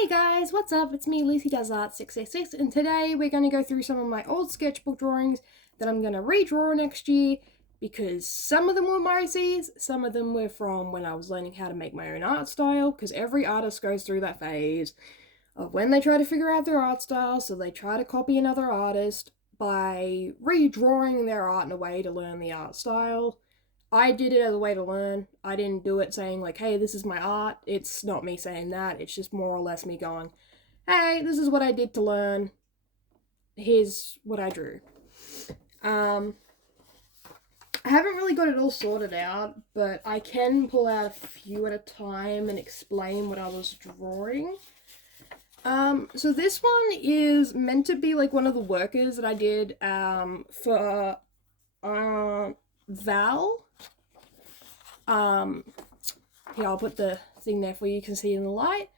Hey guys, what's up? It's me, Lucy Does Art 666, and today we're going to go through some of my old sketchbook drawings that I'm going to redraw next year because some of them were Morrissey's, some of them were from when I was learning how to make my own art style, because every artist goes through that phase of when they try to figure out their art style, so they try to copy another artist by redrawing their art in a way to learn the art style. I did it as a way to learn. I didn't do it saying, like, hey, this is my art. It's not me saying that. It's just more or less me going, hey, this is what I did to learn. Here's what I drew. I haven't really got it all sorted out, but I can pull out a few at a time and explain what I was drawing. So this one is meant to be like one of the workers that I did for Val. Here, I'll put the thing there for you can see in the light.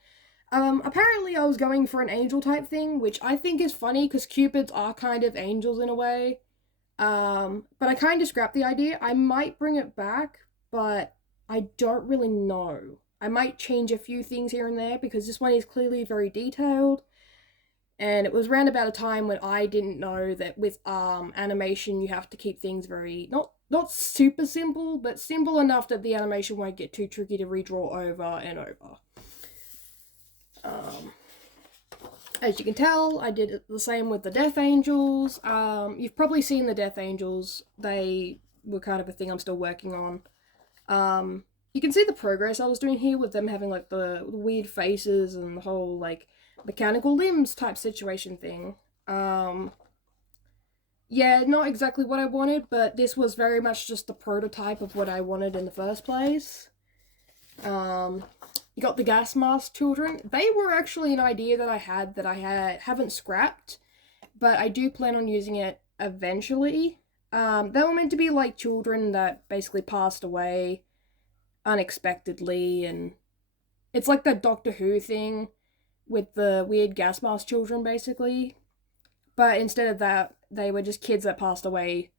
Apparently I was going for an angel type thing, which I think is funny because cupids are kind of angels in a way. But I kind of scrapped the idea. I might bring it back, but I don't really know. I might change a few things here and there because this one is clearly very detailed. And it was around about a time when I didn't know that with animation you have to keep things very not super simple, but simple enough that the animation won't get too tricky to redraw over and over. As you can tell, I did the same with the Death Angels. You've probably seen the Death Angels. They were kind of a thing I'm still working on. You can see the progress I was doing here with them having like the weird faces and the whole like mechanical limbs type situation thing. Yeah, not exactly what I wanted, but this was very much just the prototype of what I wanted in the first place. You got the gas mask children. They were actually an idea that I haven't scrapped, but I do plan on using it eventually. They were meant to be like children that basically passed away unexpectedly, and it's like that Doctor Who thing with the weird gas mask children, basically. But instead of that, they were just kids that passed away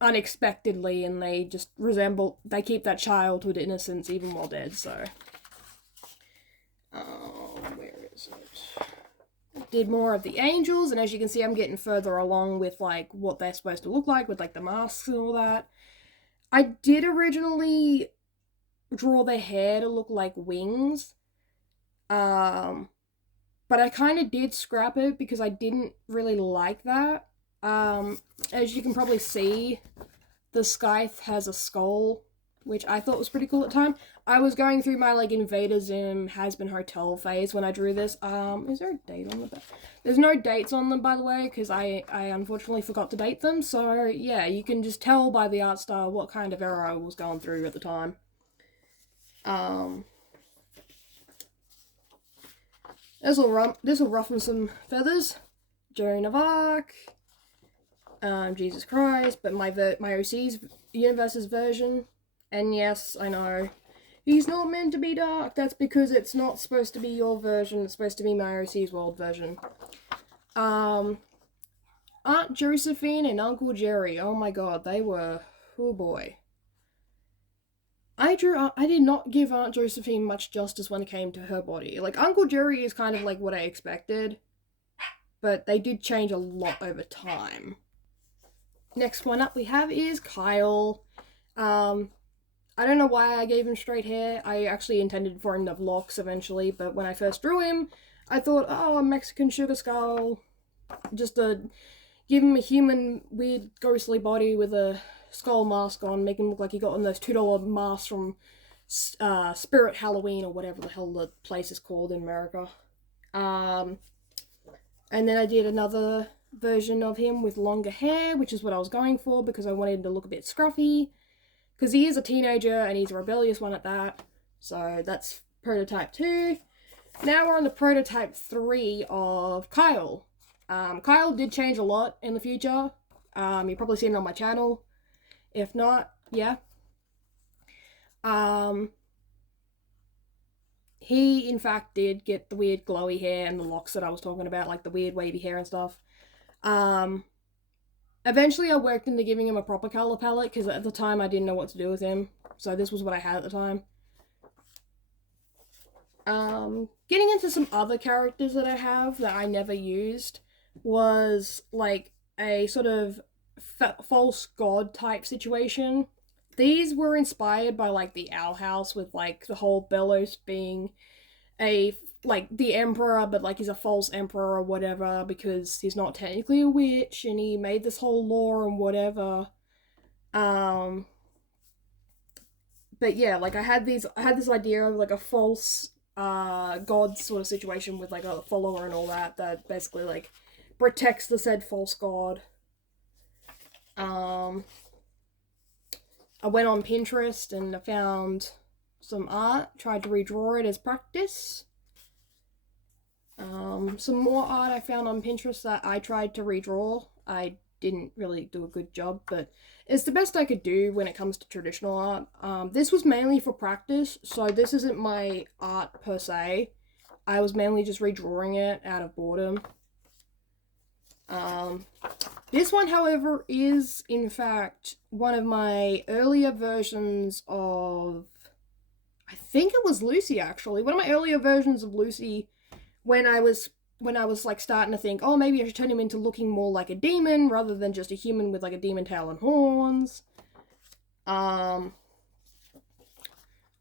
unexpectedly, and they keep that childhood innocence even while dead, so. Where is it? Did more of the angels, and as you can see, I'm getting further along with, like, what they're supposed to look like, with, like, the masks and all that. I did originally draw their hair to look like wings, but I kind of did scrap it because I didn't really like that. As you can probably see, the Scythe has a skull, which I thought was pretty cool at the time. I was going through my like Invader Zim Has-Been Hotel phase when I drew this. Is there a date on the back? There's no dates on them, by the way, because I unfortunately forgot to date them. So yeah, you can just tell by the art style what kind of era I was going through at the time. This will roughen some feathers. Joan of Arc. Jesus Christ, but my OC's universe's version. And yes, I know, he's not meant to be dark. That's because it's not supposed to be your version. It's supposed to be my OC's world version. Aunt Josephine and Uncle Jerry. Oh my god, they were, oh boy. I did not give Aunt Josephine much justice when it came to her body. Like, Uncle Jerry is kind of like what I expected, but they did change a lot over time. Next one up we have is Kyle. I don't know why I gave him straight hair. I actually intended for him to have locks eventually, but when I first drew him, I thought, oh, a Mexican sugar skull. Just to give him a human, weird, ghostly body with a skull mask on, make him look like he got on those $2 masks from Spirit Halloween or whatever the hell the place is called in America. And then I did another version of him with longer hair, which is what I was going for because I wanted him to look a bit scruffy. Because he is a teenager and he's a rebellious one at that. So that's prototype 2. Now we're on the prototype 3 of Kyle. Kyle did change a lot in the future. You've probably seen it on my channel. If not, yeah. He, in fact, did get the weird glowy hair and the locks that I was talking about, like the weird wavy hair and stuff. Eventually I worked into giving him a proper color palette, because at the time I didn't know what to do with him. So this was what I had at the time. Getting into some other characters that I have that I never used was like a sort of false god type situation. These were inspired by like the Owl House, with like the whole Belos being a like the emperor, but like he's a false emperor or whatever because he's not technically a witch, and he made this whole law and whatever. Um, but yeah, like I had this idea of like a false god sort of situation with like a follower and all that basically like protects the said false god. Um, I went on Pinterest and I found some art, tried to redraw it as practice. Some more art I found on Pinterest that I tried to redraw. I didn't really do a good job, but it's the best I could do when it comes to traditional art. This was mainly for practice, so this isn't my art per se. I was mainly just redrawing it out of boredom. This one, however, is in fact one of my earlier versions of, I think it was Lucy actually. One of my earlier versions of Lucy when I was like starting to think, oh, maybe I should turn him into looking more like a demon rather than just a human with like a demon tail and horns.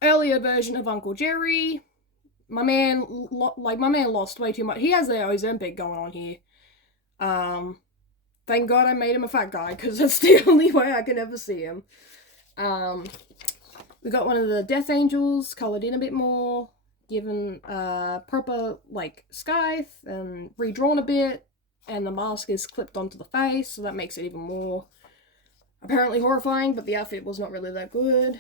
Earlier version of Uncle Jerry. My man lost way too much. He has the Ozempic going on here. Thank God I made him a fat guy, because that's the only way I can ever see him. We got one of the Death Angels coloured in a bit more, given proper like scythe and redrawn a bit, and the mask is clipped onto the face, so that makes it even more apparently horrifying, but the outfit was not really that good.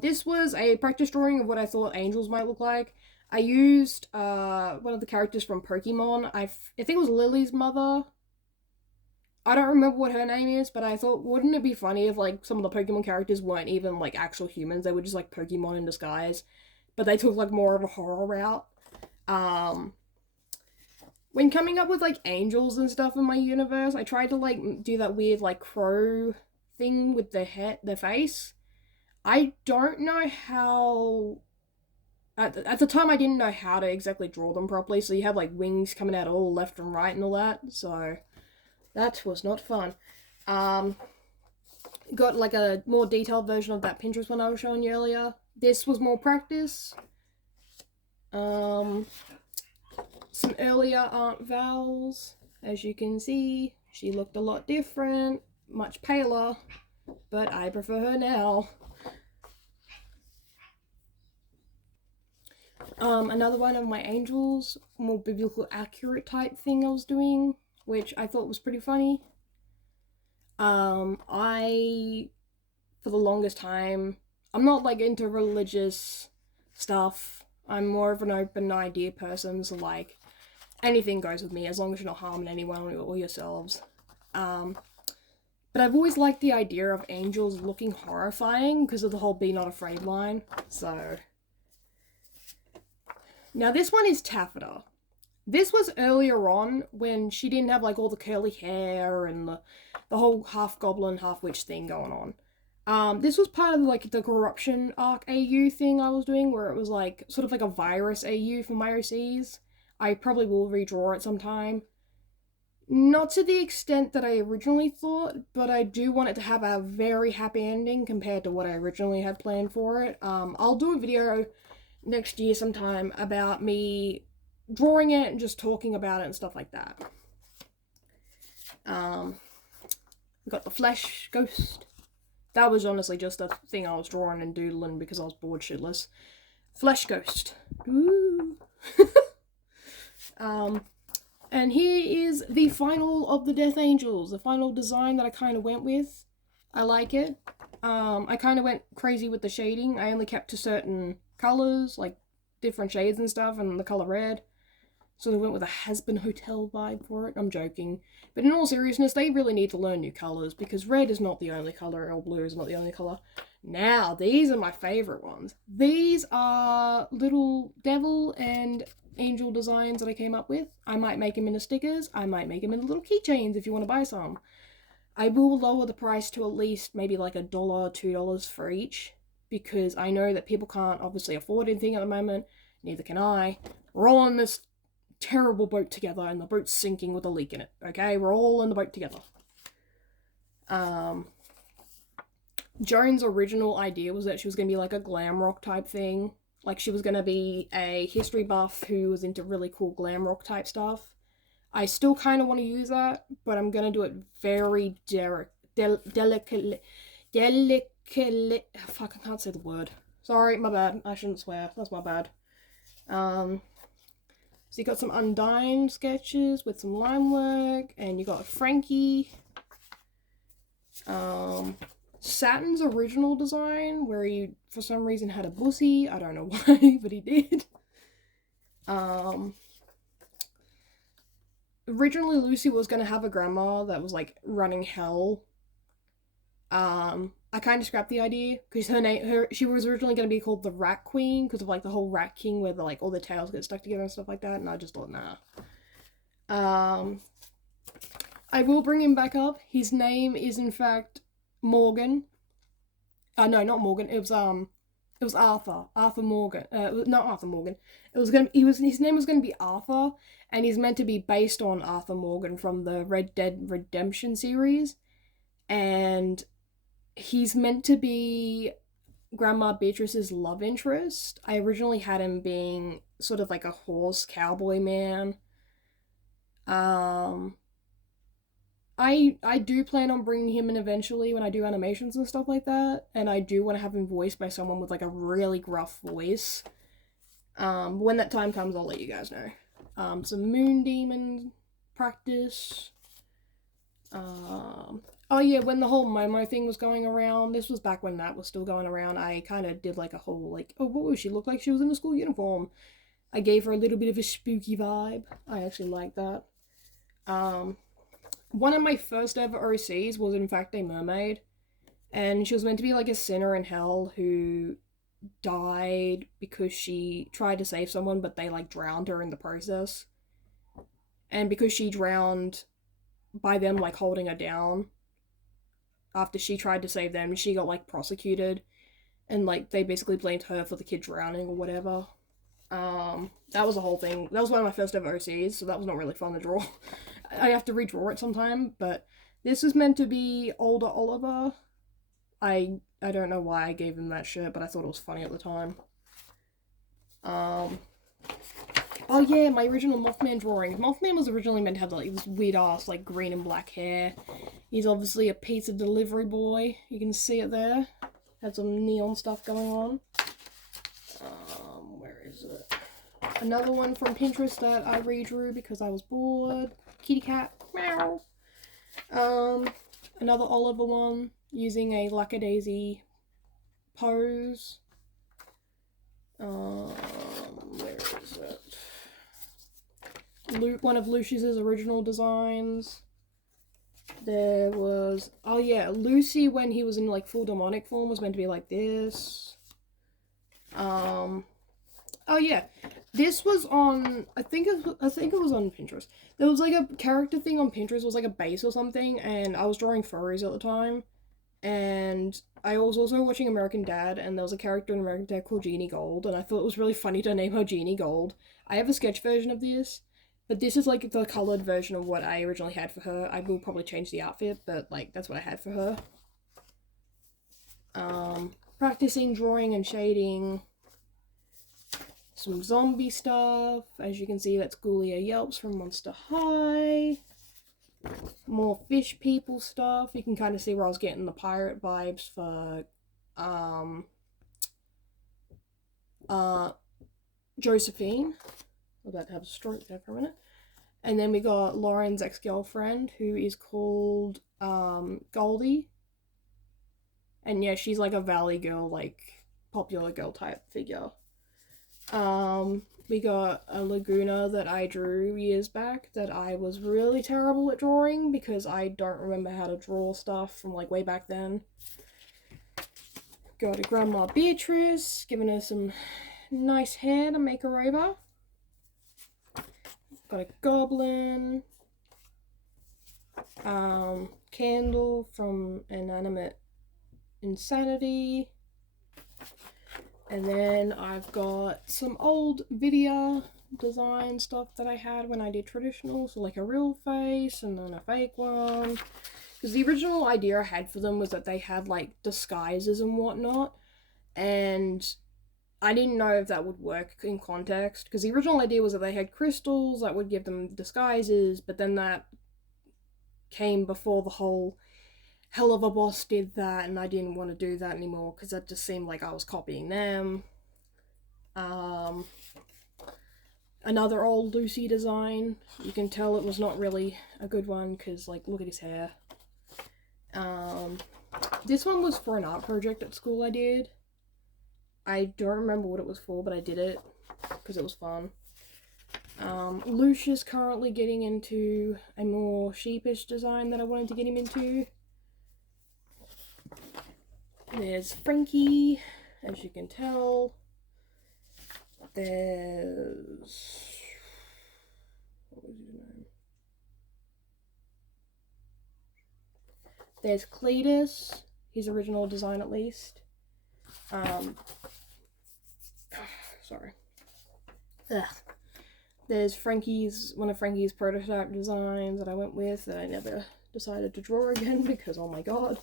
This was a practice drawing of what I thought angels might look like. I used one of the characters from Pokemon. I think it was Lily's mother. I don't remember what her name is, but I thought, wouldn't it be funny if like some of the Pokemon characters weren't even like actual humans? They were just like Pokemon in disguise, but they took like more of a horror route. When coming up with like angels and stuff in my universe, I tried to like do that weird like crow thing with their face. I don't know how. At the time, I didn't know how to exactly draw them properly, so you have like wings coming out all left and right and all that. So that was not fun. Got like a more detailed version of that Pinterest one I was showing you earlier. This was more practice. Some earlier Aunt Val's, as you can see, she looked a lot different, much paler, but I prefer her now. Another one of my angels, more biblical accurate type thing I was doing, which I thought was pretty funny. I, for the longest time, I'm not like into religious stuff. I'm more of an open idea person, so like anything goes with me as long as you're not harming anyone or yourselves. But I've always liked the idea of angels looking horrifying because of the whole be not afraid line. So now this one is Taffeta. This was earlier on when she didn't have like all the curly hair and the whole half goblin, half witch thing going on. This was part of like the corruption arc AU thing I was doing, where it was like sort of like a virus AU for my OCs. I probably will redraw it sometime. Not to the extent that I originally thought, but I do want it to have a very happy ending compared to what I originally had planned for it. I'll do a video next year sometime about me drawing it and just talking about it and stuff like that. We got the Flesh Ghost. That was honestly just a thing I was drawing and doodling because I was bored shitless. Flesh Ghost. Ooh. And here is the final of the Death Angels, the final design that I kind of went with. I like it. I kind of went crazy with the shading. I only kept to certain colors, like different shades and stuff, and the color red. So I went with a Hazbin Hotel vibe for it. I'm joking. But in all seriousness, they really need to learn new colors because red is not the only color, or blue is not the only color. Now, these are my favorite ones. These are little devil and angel designs that I came up with. I might make them into stickers. I might make them into little keychains if you want to buy some. I will lower the price to at least maybe like $1, $2 for each, because I know that people can't obviously afford anything at the moment. Neither can I. We're all on this terrible boat together, and the boat's sinking with a leak in it. Okay, we're all in the boat together. Joan's original idea was that she was gonna be like a glam rock type thing. Like she was gonna be a history buff who was into really cool glam rock type stuff. I still kind of want to use that, but I'm gonna do it very delicately. Fuck, I can't say the word. Sorry, my bad. I shouldn't swear. That's my bad. So you got some Undyne sketches with some line work, and you got Frankie. Saturn's original design, where he for some reason had a bussy. I don't know why, but he did. Originally Lucy was gonna have a grandma that was like running hell. I kind of scrapped the idea because she was originally gonna be called the Rat Queen because of like the whole Rat King where the, like all the tails get stuck together and stuff like that, and I just thought nah. I will bring him back up. His name is in fact Morgan. No, not Morgan. It was Arthur. Arthur Morgan. Not Arthur Morgan. His name was gonna be Arthur, and he's meant to be based on Arthur Morgan from the Red Dead Redemption series, and he's meant to be Grandma Beatrice's love interest. I originally had him being sort of like a horse cowboy man. I do plan on bringing him in eventually when I do animations and stuff like that, and I do want to have him voiced by someone with like a really gruff voice. When that time comes, I'll let you guys know. Some Moon Demon practice. Oh yeah, when the whole Momo thing was going around, this was back when that was still going around, I kind of did like a whole like, oh, what would she look like? She was in a school uniform. I gave her a little bit of a spooky vibe. I actually like that. One of my first ever OCs was in fact a mermaid, and she was meant to be like a sinner in hell who died because she tried to save someone, but they like drowned her in the process. And because she drowned by them like holding her down after she tried to save them, she got like prosecuted, and like they basically blamed her for the kid drowning or whatever. That was a whole thing. That was one of my first ever OCs, so that was not really fun to draw. I have to redraw it sometime, but this is meant to be older Oliver. I don't know why I gave him that shirt, but I thought it was funny at the time. Oh yeah, my original Mothman drawing. Mothman was originally meant to have like this weird ass like green and black hair. He's obviously a pizza delivery boy. You can see it there. Had some neon stuff going on. Where is it? Another one from Pinterest that I redrew because I was bored. Kitty cat. Meow. Another Oliver one using a Lackadaisy pose. Where is it? One of Lucius's original designs. There was, oh yeah, Lucy when he was in like full demonic form was meant to be like this. Oh yeah, this was on, I think it was on Pinterest. There was like a character thing on Pinterest, it was like a base or something, and I was drawing furries at the time. And I was also watching American Dad, and there was a character in American Dad called Jeannie Gold, and I thought it was really funny to name her Jeannie Gold. I have a sketch version of this, but this is like the colored version of what I originally had for her. I will probably change the outfit, but like that's what I had for her. Practicing drawing and shading. Some zombie stuff. As you can see, that's Ghoulia Yelps from Monster High. More fish people stuff. You can kind of see where I was getting the pirate vibes for Josephine. I'm about to have a stroke there for a minute. And then we got Lauren's ex-girlfriend, who is called Goldie. And yeah, she's like a Valley Girl, like popular girl type figure. We got a Laguna that I drew years back that I was really terrible at drawing because I don't remember how to draw stuff from like way back then. Got a Grandma Beatrice, giving her some nice hair to make her over. Got a Goblin. Candle from Inanimate Insanity. And then I've got some old video design stuff that I had when I did traditional, so like a real face and then a fake one. Because the original idea I had for them was that they had like disguises and whatnot, and I didn't know if that would work in context, because the original idea was that they had crystals that would give them disguises, but then that came before the whole Helluva Boss did that, and I didn't want to do that anymore because that just seemed like I was copying them. Another old Lucy design. You can tell it was not really a good one because, like, look at his hair. This one was for an art project at school I did. I don't remember what it was for, but I did it because it was fun. Lucius currently getting into a more sheepish design that I wanted to get him into. There's Frankie, as you can tell. There's... what was his name? There's Cletus, his original design at least. Sorry. Ugh. There's one of Frankie's prototype designs that I went with that I never decided to draw again because, oh my god.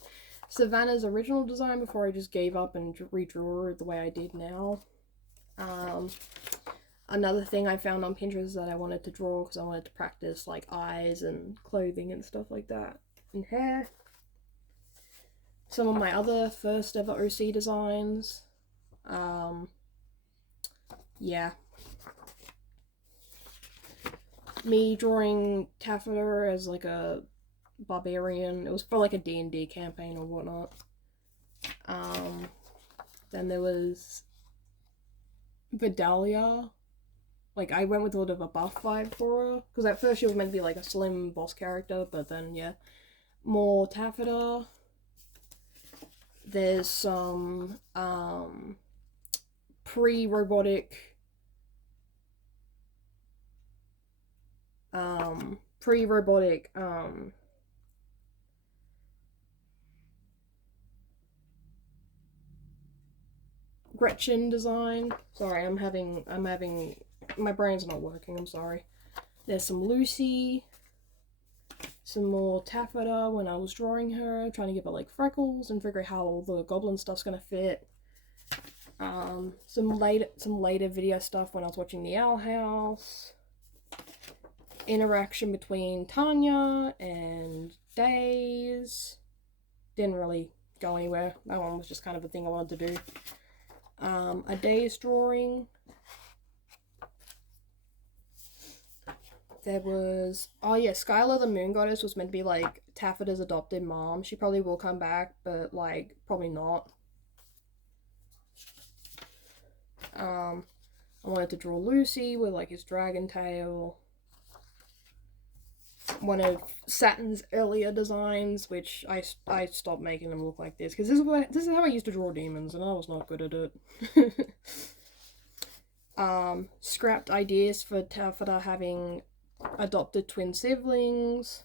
Savannah's original design before I just gave up and redrew it the way I did now. Another thing I found on Pinterest that I wanted to draw because I wanted to practice like eyes and clothing and stuff like that, and hair. Some of my other first ever OC designs. Yeah. Me drawing Taffeta as like a barbarian. It was for like a D&D campaign or whatnot. Then there was Vidalia. Like, I went with a little bit of a buff vibe for her. Because at first she was meant to be like a slim boss character, but then, yeah. More Taffeta. There's some, pre-robotic, Gretchen design. Sorry, I'm having, my brain's not working, I'm sorry. There's some Lucy, some more Taffeta when I was drawing her, trying to give her like freckles and figure out how all the goblin stuff's gonna fit. Some later video stuff when I was watching the Owl House. Interaction between Tanya and Days. Didn't really go anywhere. That one was just kind of a thing I wanted to do. A Days drawing. There was... oh yeah, Skylar the Moon Goddess was meant to be like Taffeta's adopted mom. She probably will come back, but like, probably not. I wanted to draw Lucy with like his dragon tail. One of Saturn's earlier designs, which I stopped making them look like this because this is how I used to draw demons, and I was not good at it. Scrapped ideas for Taffeta having adopted twin siblings.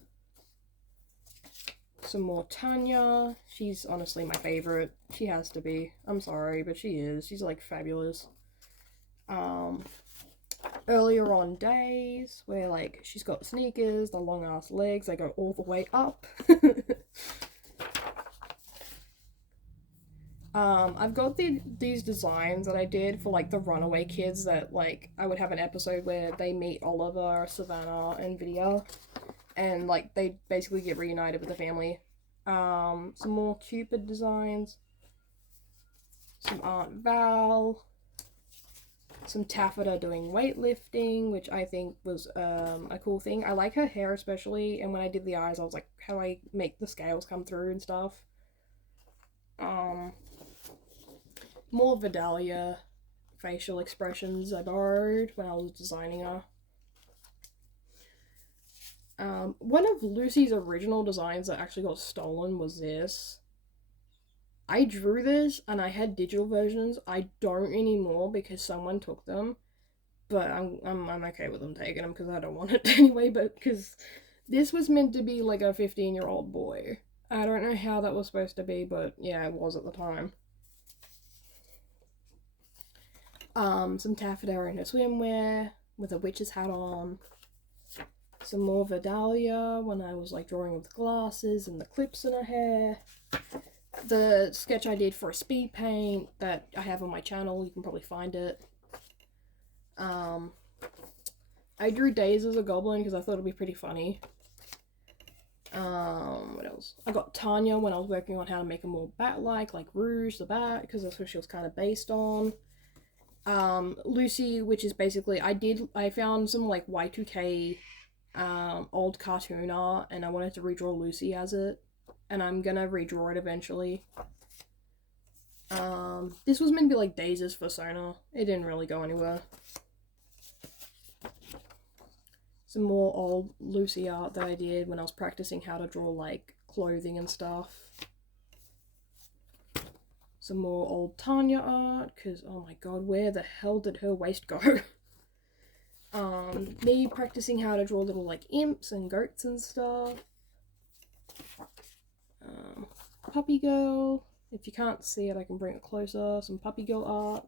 Some more Tanya. She's honestly my favorite. She has to be. I'm sorry, but she is. She's like fabulous. Earlier on Days, where like she's got sneakers, the long ass legs, they go all the way up. I've got these designs that I did for like the runaway kids that like I would have an episode where they meet Oliver, Savannah, and Vidya, and like they basically get reunited with the family. Some more Cupid designs, some Aunt Val, some Taffeta doing weightlifting, which I think was a cool thing. I like her hair especially, and when I did the eyes, I was like, how do I make the scales come through and stuff? More Vidalia facial expressions I borrowed when I was designing her. One of Lucy's original designs that actually got stolen was this. I drew this and I had digital versions. I don't anymore because someone took them, but I'm okay with them taking them because I don't want it anyway. But because this was meant to be like a 15-year-old boy. I don't know how that was supposed to be, but yeah, it was at the time. Some taffeta in her swimwear with a witch's hat on. Some more Vidalia when I was like drawing with glasses and the clips in her hair. The sketch I did for a speed paint that I have on my channel, you can probably find it. I drew Days as a goblin because I thought it'd be pretty funny. What else? I got Tanya when I was working on how to make her more bat-like Rouge the Bat, because that's what she was kind of based on. Lucy, which is basically, I found some like Y2K old cartoon art, and I wanted to redraw Lucy as it, and I'm gonna redraw it eventually. This was meant to be like Days' persona. It didn't really go anywhere. Some more old Lucy art that I did when I was practicing how to draw like clothing and stuff. Some more old Tanya art, because oh my god, where the hell did her waist go? Me practicing how to draw little like imps and goats and stuff. Puppy Girl. If you can't see it, I can bring it closer. Some Puppy Girl art.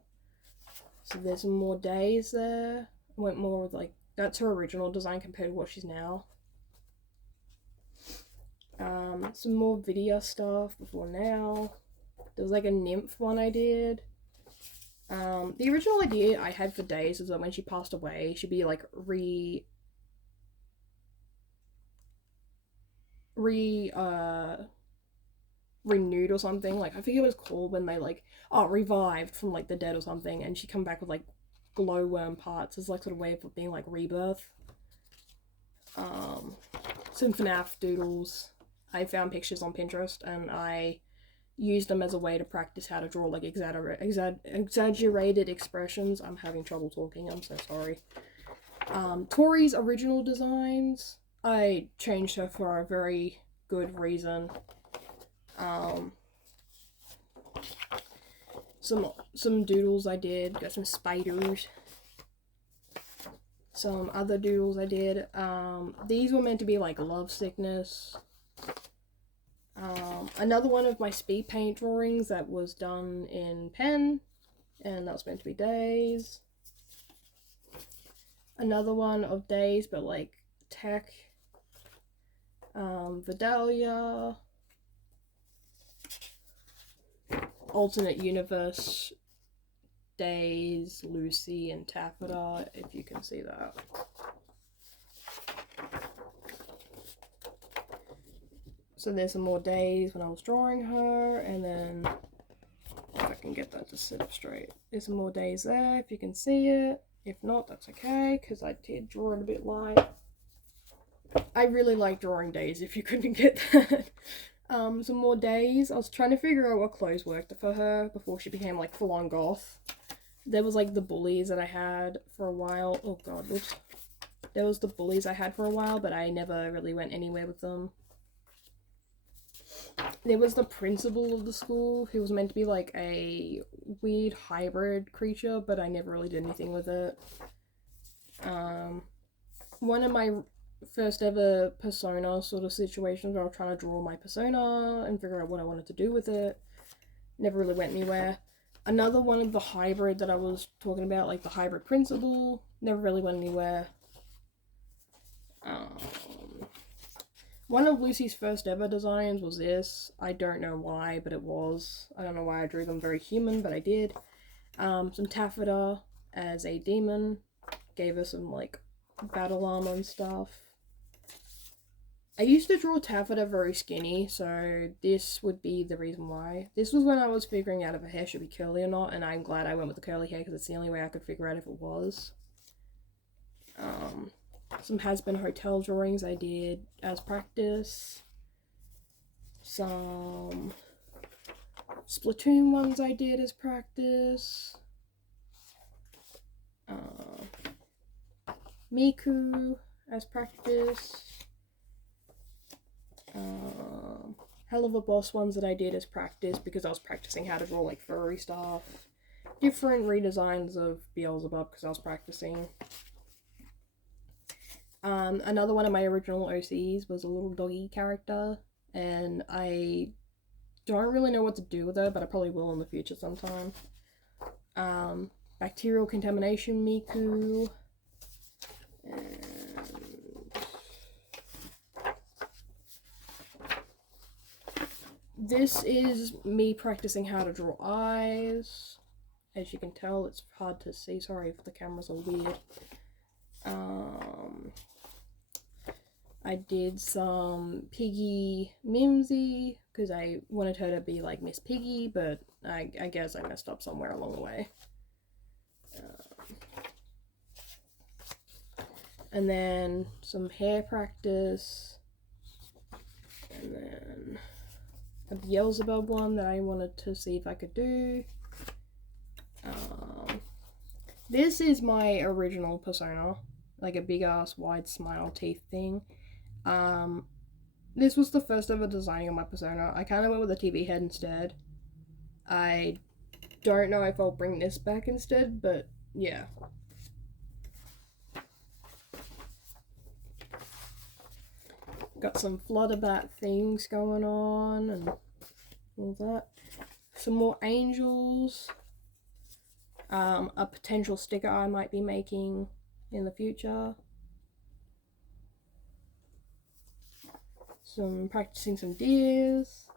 So there's some more Days there. I went more with like, that's her original design compared to what she's now. Some more Vidya stuff before now. There was like a nymph one I did. The original idea I had for Days was that when she passed away, she'd be like renewed or something. Like I forget what it's called when they like revived from like the dead or something, and she'd come back with like glowworm parts as like sort of way of being like rebirth. Some FNAF doodles. I found pictures on Pinterest and I used them as a way to practice how to draw like exaggerated expressions. I'm having trouble talking, I'm so sorry. Tori's original designs, I changed her for a very good reason. Some doodles I did, got some spiders. Some other doodles I did. These were meant to be like love sickness. Another one of my speed paint drawings that was done in pen, and that was meant to be Days. Another one of Days, but like tech. Vidalia. Alternate universe Days, Lucy, and Taffeta, if you can see that. So there's some more Days when I was drawing her, and then if I can get that to sit up straight. There's some more Days there, if you can see it. If not, that's okay, because I did draw it a bit light. I really like drawing Days, if you couldn't get that. Some more Days. I was trying to figure out what clothes worked for her before she became like full-on goth. There was like the bullies that I had for a while. Oh god, whoops. There was the bullies I had for a while, but I never really went anywhere with them. There was the principal of the school, who was meant to be like a weird hybrid creature, but I never really did anything with it. One of my first ever persona sort of situations where I was trying to draw my persona and figure out what I wanted to do with it. Never really went anywhere. Another one of the hybrid that I was talking about, like the hybrid principal, never really went anywhere. One of Lucy's first ever designs was this. I don't know why, but it was. I don't know why I drew them very human, but I did. Some taffeta as a demon. Gave her some, like, battle armor and stuff. I used to draw taffeta very skinny, so this would be the reason why. This was when I was figuring out if her hair should be curly or not, and I'm glad I went with the curly hair because it's the only way I could figure out if it was. Some Has-Been Hotel drawings I did as practice. Some Splatoon ones I did as practice. Miku as practice. Hell of a Boss ones that I did as practice because I was practicing how to draw like furry stuff. Different redesigns of Beelzebub because I was practicing. Another one of my original OCs was a little doggy character, and I don't really know what to do with her, but I probably will in the future sometime. bacterial contamination Miku. And this is me practicing how to draw eyes. As you can tell, it's hard to see. Sorry if the cameras are weird. I did some Piggy Mimsy because I wanted her to be like Miss Piggy, but I guess I messed up somewhere along the way. And then some hair practice, and then a Beelzebub one that I wanted to see if I could do. This is my original persona, like a big ass wide smile teeth thing. This was the first ever designing of my persona. I kind of went with a TV head instead. I don't know if I'll bring this back instead, but yeah. Got some Flutterbat things going on and all that. Some more angels. A potential sticker I might be making in the future. Practicing some deers.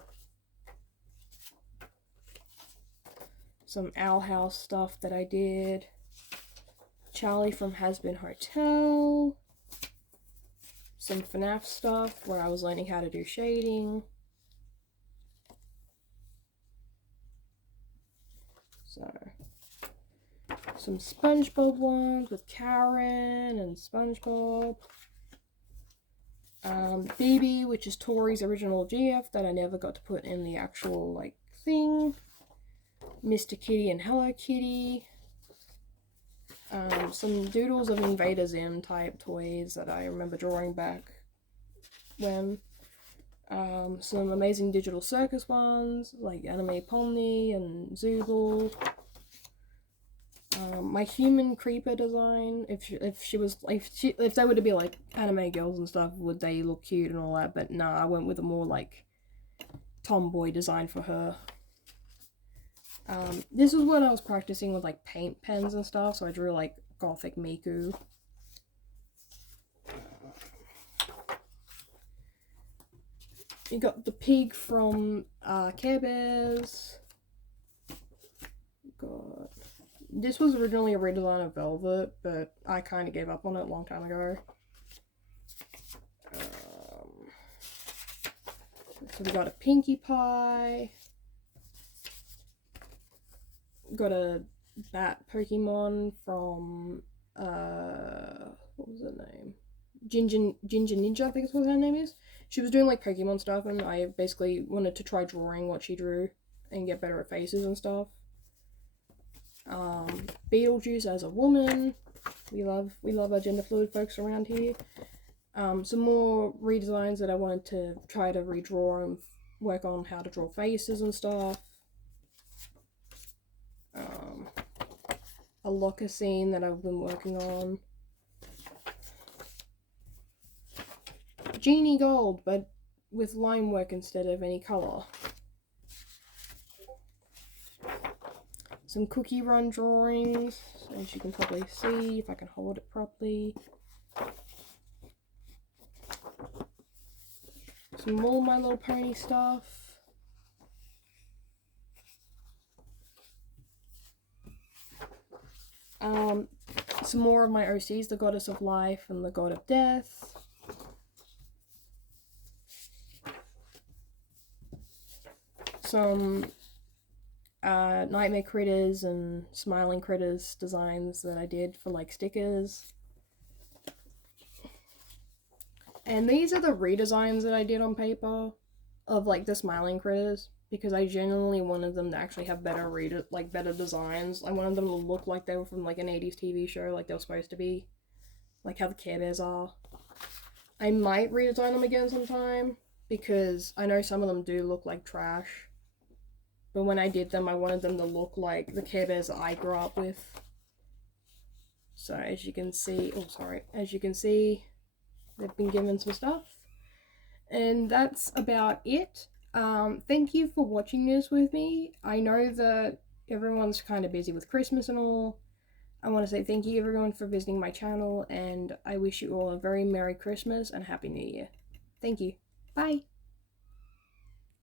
Some Owl House stuff that I did. Charlie from Hazbin Hotel. Some FNAF stuff where I was learning how to do shading. So, some SpongeBob ones with Karen and SpongeBob. BB, which is Tori's original GF that I never got to put in the actual like thing. Mr. Kitty and Hello Kitty. Some doodles of Invader Zim type toys that I remember drawing back when. Some Amazing Digital Circus ones like Anime Pomni and Zooble. My human creeper design, if they were to be like anime girls and stuff, would they look cute and all that? But nah, I went with a more like tomboy design for her. This was when I was practicing with like paint pens and stuff, so I drew like gothic Miku. You got the pig from Care Bears. God. This was originally a redesign of Velvet, but I kind of gave up on it a long time ago. So we got a Pinkie Pie. Got a bat Pokemon from, what was her name? Ginger Ninja, I think is what her name is. She was doing like Pokemon stuff, and I basically wanted to try drawing what she drew and get better at faces and stuff. Beetlejuice as a woman. We love our gender fluid folks around here. Some more redesigns that I wanted to try to redraw and work on how to draw faces and stuff. A locker scene that I've been working on. Genie Gold, but with line work instead of any colour. Some Cookie Run drawings, as you can probably see, if I can hold it properly. Some more My Little Pony stuff. Some more of my OCs, the Goddess of Life and the God of Death. Some Nightmare Critters and Smiling Critters designs that I did for like stickers. And these are the redesigns that I did on paper of like the Smiling Critters, because I genuinely wanted them to actually have better designs. I wanted them to look like they were from like an 80s TV show, like they were supposed to be, like how the Care Bears are. I might redesign them again sometime, because I know some of them do look like trash. But when I did them, I wanted them to look like the Care Bears that I grew up with. So as you can see, they've been given some stuff. And that's about it. Thank you for watching this with me. I know that everyone's kind of busy with Christmas and all. I want to say thank you everyone for visiting my channel, and I wish you all a very Merry Christmas and Happy New Year. Thank you. Bye!